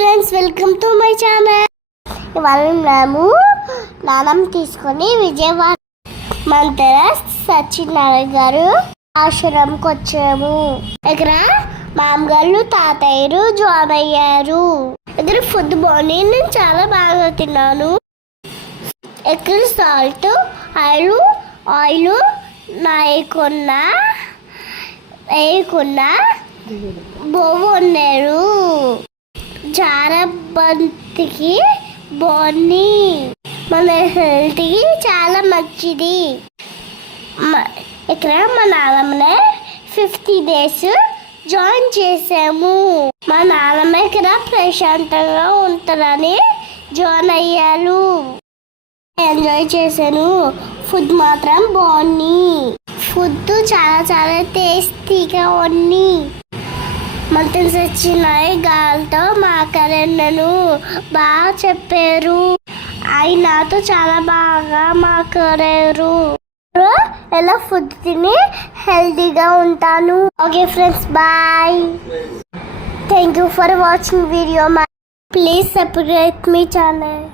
Friends, welcome to my channel. ఇవాళ మేము నానం తీసుకొని విజయవాడ మంతెర సత్యనారాయణ గారు ఆశ్రమంకి వచ్చాము. ఇక్కడ మామగారు తాతయ్యలు జాయిన్ అయ్యారు. ఇక్కడ ఫుడ్ మార్నింగ్ నేను చాలా బాగా తిన్నాను. ఇక్కడ సాల్ట్ ఆయిల్ వేయకుండా బాగున్నారు. జారబంతికి బాగుంది, మన హెల్త్కి చాలా మంచిది. ఇక్కడ మా నాన్నమ్మనే 50 days జాయిన్ చేసాము. మా నాన్నమ్మ ఇక్కడ ప్రశాంతంగా ఉంటారని జాయిన్ అయ్యారు. ఎంజాయ్ చేశాను. ఫుడ్ మాత్రం బాగుంది. ఫుడ్ చాలా టేస్టీగా ఉంది. మంత్రి సచ్చినాయి గాలితో మాట్లాడినాను. బాగా చెప్పారు. ఆయన నాతో చాలా బాగా మాట్లాడారు. ఎలా ఫుడ్ తిని హెల్తీగా ఉంటాను. Okay friends, bye. Thank you for watching video. Please subscribe my channel.